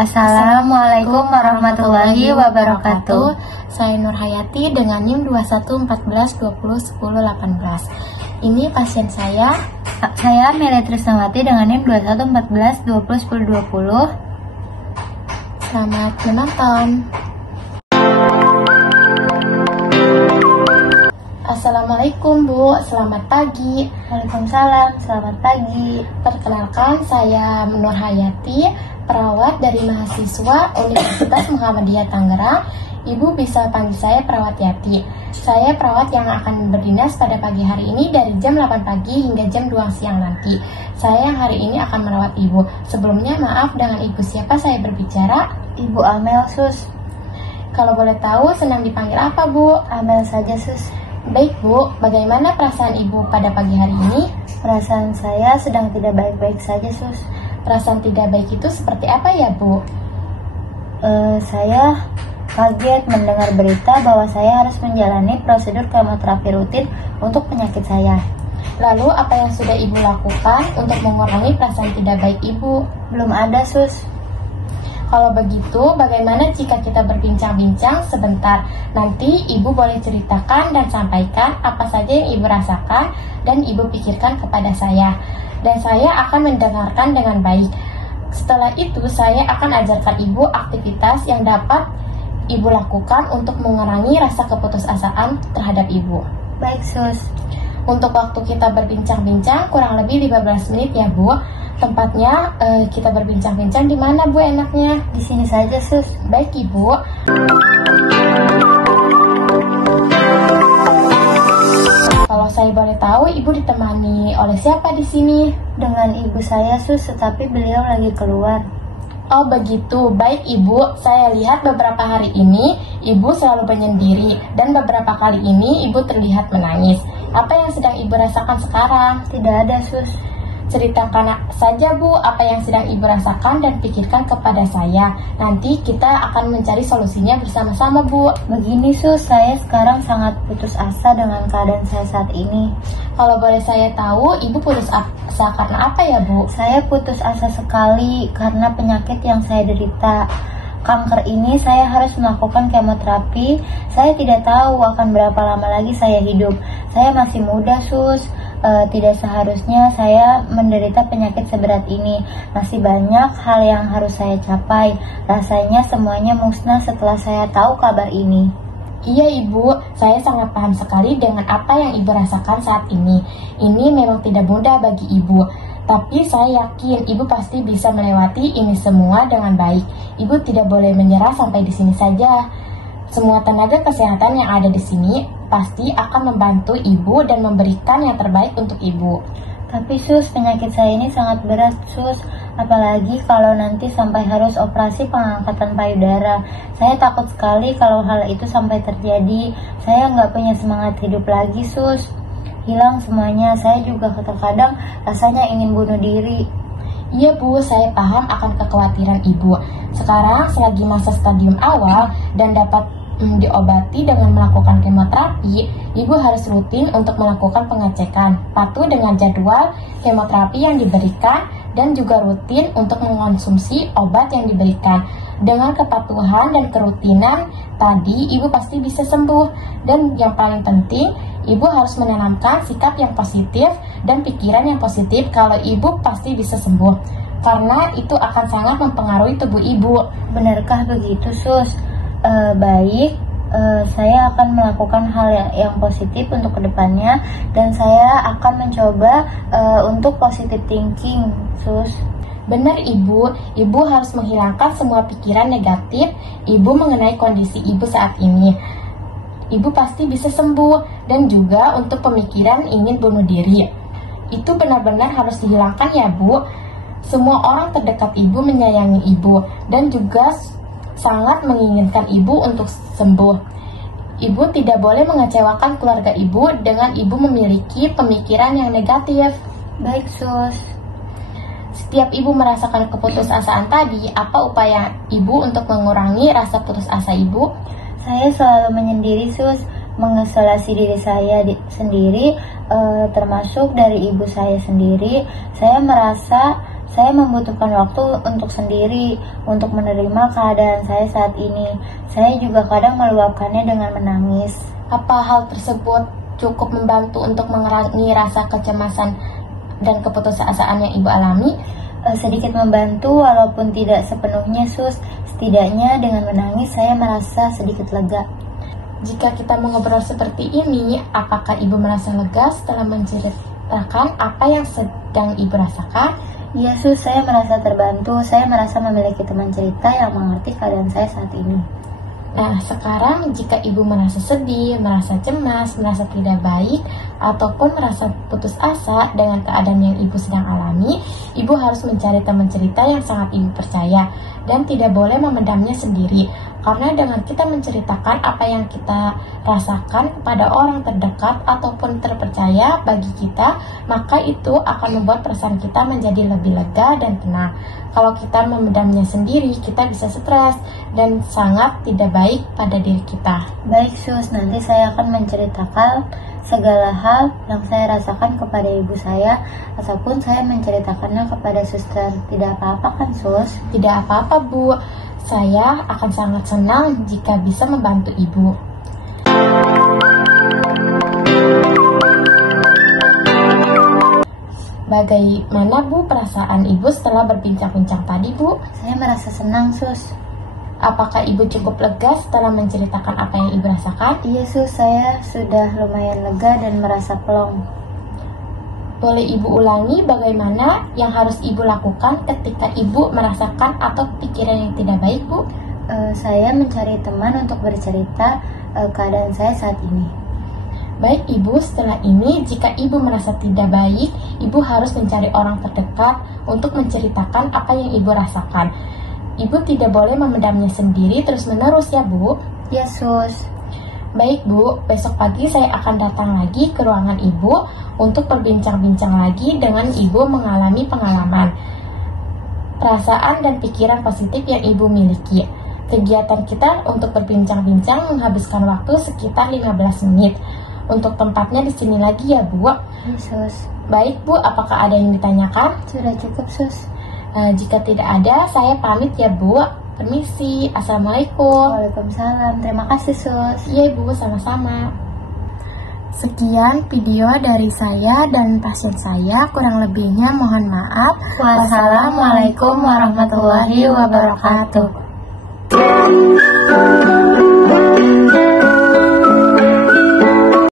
Assalamualaikum warahmatullahi wabarakatuh. Saya Nur Hayati dengan NIM 2114201018. Ini pasien saya. Saya Meli Trisnawati dengan NIM 2114201020. Selamat menonton. Assalamualaikum Bu, selamat pagi. Waalaikumsalam, selamat pagi. Perkenalkan, saya Nur Hayati, perawat dari mahasiswa Universitas Muhammadiyah Tangerang. Ibu bisa panggil saya perawat Yati. Saya perawat yang akan berdinas pada pagi hari ini dari jam 8 pagi hingga jam 2 siang nanti. Saya yang hari ini akan merawat Ibu. Sebelumnya maaf, dengan Ibu siapa saya berbicara? Ibu Amel, Sus. Kalau boleh tahu senang dipanggil apa Bu? Amel saja, Sus. Baik Bu, bagaimana perasaan Ibu pada pagi hari ini? Perasaan saya sedang tidak baik-baik saja, Sus. Perasaan tidak baik itu seperti apa ya Bu? Saya kaget mendengar berita bahwa saya harus menjalani prosedur kemoterapi rutin untuk penyakit saya. Lalu apa yang sudah Ibu lakukan untuk mengurangi perasaan tidak baik Ibu? Belum ada, Sus. Kalau begitu, bagaimana jika kita berbincang-bincang sebentar? Nanti Ibu boleh ceritakan dan sampaikan apa saja yang Ibu rasakan dan Ibu pikirkan kepada saya. Dan saya akan mendengarkan dengan baik. Setelah itu, saya akan ajarkan Ibu aktivitas yang dapat Ibu lakukan untuk mengurangi rasa keputusasaan terhadap Ibu. Baik, Sus. Untuk waktu kita berbincang-bincang kurang lebih 15 menit ya Bu. Tempatnya kita berbincang-bincang di mana Bu enaknya? Di sini saja, Sus. Baik Ibu. Kalau saya boleh tahu, Ibu ditemani oleh siapa di sini? Dengan ibu saya, Sus, tetapi beliau lagi keluar. Oh begitu, baik Ibu. Saya lihat beberapa hari ini Ibu selalu menyendiri dan beberapa kali ini Ibu terlihat menangis. Apa yang sedang Ibu rasakan sekarang? Tidak ada, Sus. Ceritakan saja Bu apa yang sedang Ibu rasakan dan pikirkan kepada saya. Nanti kita akan mencari solusinya bersama-sama Bu. Begini, Sus, saya sekarang sangat putus asa dengan keadaan saya saat ini. Kalau boleh saya tahu, Ibu putus asa karena apa ya Bu? Saya putus asa sekali karena penyakit yang saya derita. Kanker ini saya harus melakukan kemoterapi. Saya tidak tahu akan berapa lama lagi saya hidup. Saya masih muda, Sus. Tidak seharusnya saya menderita penyakit seberat ini. Masih banyak hal yang harus saya capai. Rasanya semuanya musnah setelah saya tahu kabar ini. Iya Ibu, saya sangat paham sekali dengan apa yang Ibu rasakan saat ini. Ini memang tidak mudah bagi Ibu. Tapi saya yakin Ibu pasti bisa melewati ini semua dengan baik. Ibu tidak boleh menyerah sampai di sini saja. Semua tenaga kesehatan yang ada di sini pasti akan membantu Ibu dan memberikan yang terbaik untuk Ibu. Tapi Sus, penyakit saya ini sangat berat, Sus. Apalagi kalau nanti sampai harus operasi pengangkatan payudara. Saya takut sekali kalau hal itu sampai terjadi. Saya nggak punya semangat hidup lagi, Sus. Hilang semuanya. Saya juga terkadang rasanya ingin bunuh diri. Iya Bu, saya paham akan kekhawatiran Ibu. Sekarang selagi masa stadium awal dan dapat diobati dengan melakukan kemoterapi, Ibu harus rutin untuk melakukan pengecekan, patuh dengan jadwal kemoterapi yang diberikan, dan juga rutin untuk mengonsumsi obat yang diberikan. Dengan kepatuhan dan kerutinan tadi, Ibu pasti bisa sembuh. Dan yang paling penting, Ibu harus menanamkan sikap yang positif dan pikiran yang positif kalau Ibu pasti bisa sembuh. Karena itu akan sangat mempengaruhi tubuh Ibu. Benarkah begitu, Sus? Baik, saya akan melakukan hal yang positif untuk kedepannya, dan saya akan mencoba untuk positive thinking, Sus. Benar Ibu, Ibu harus menghilangkan semua pikiran negatif Ibu mengenai kondisi Ibu saat ini. Ibu pasti bisa sembuh. Dan juga untuk pemikiran ingin bunuh diri, itu benar-benar harus dihilangkan ya Bu. Semua orang terdekat Ibu menyayangi Ibu dan juga sangat menginginkan Ibu untuk sembuh. Ibu tidak boleh mengecewakan keluarga Ibu dengan Ibu memiliki pemikiran yang negatif. Baik, Sus. Setiap Ibu merasakan keputusasaan tadi, apa upaya Ibu untuk mengurangi rasa putus asa Ibu? Saya selalu menyendiri, Sus. Mengisolasi diri saya sendiri, termasuk dari ibu saya sendiri. Saya merasa Saya membutuhkan waktu untuk sendiri, untuk menerima keadaan saya saat ini. Saya juga kadang meluapkannya dengan menangis. Apa hal tersebut cukup membantu untuk mengurangi rasa kecemasan dan keputusasaan yang Ibu alami? Sedikit membantu walaupun tidak sepenuhnya Sus. Setidaknya dengan menangis saya merasa sedikit lega. Jika kita mengobrol seperti ini, apakah Ibu merasa lega setelah menceritakan apa yang sedang Ibu rasakan? Iya Sus, saya merasa terbantu. Saya merasa memiliki teman cerita yang mengerti keadaan saya saat ini. Nah, sekarang jika Ibu merasa sedih, merasa cemas, merasa tidak baik, ataupun merasa putus asa dengan keadaan yang Ibu sedang alami, Ibu harus mencari teman cerita yang sangat Ibu percaya dan tidak boleh memendamnya sendiri. Karena dengan kita menceritakan apa yang kita rasakan kepada orang terdekat ataupun terpercaya bagi kita, maka itu akan membuat perasaan kita menjadi lebih lega dan tenang. Kalau kita memendamnya sendiri, kita bisa stres dan sangat tidak baik pada diri kita. Baik Sus, nanti saya akan menceritakan segala hal yang saya rasakan kepada ibu saya, ataupun saya menceritakannya kepada suster. Tidak apa-apa kan Sus? Tidak apa-apa Bu, saya akan sangat senang jika bisa membantu Ibu. Bagaimana Bu perasaan Ibu setelah berbincang-bincang tadi Bu? Saya merasa senang Sus. Apakah Ibu cukup lega setelah menceritakan apa yang Ibu rasakan? Iya Sus, saya sudah lumayan lega dan merasa plong. Boleh Ibu ulangi bagaimana yang harus Ibu lakukan ketika Ibu merasakan atau pikiran yang tidak baik Bu? Saya mencari teman untuk bercerita keadaan saya saat ini. Baik Ibu, setelah ini jika Ibu merasa tidak baik, Ibu harus mencari orang terdekat untuk menceritakan apa yang Ibu rasakan. Ibu tidak boleh memendamnya sendiri terus-menerus ya Bu. Ya Sus. Baik Bu, besok pagi saya akan datang lagi ke ruangan Ibu untuk berbincang-bincang lagi dengan Ibu mengalami pengalaman, perasaan dan pikiran positif yang Ibu miliki. Kegiatan kita untuk berbincang-bincang menghabiskan waktu sekitar 15 menit. Untuk tempatnya di sini lagi ya Bu. Ya Sus. Baik Bu, apakah ada yang ditanyakan? Sudah cukup Sus. Jika tidak ada, saya pamit ya Bu. Permisi, Assalamualaikum. Waalaikumsalam, terima kasih Sus. Iya Ibu, sama-sama. Sekian video dari saya dan pasien saya, kurang lebihnya mohon maaf. Wassalamualaikum warahmatullahi wabarakatuh.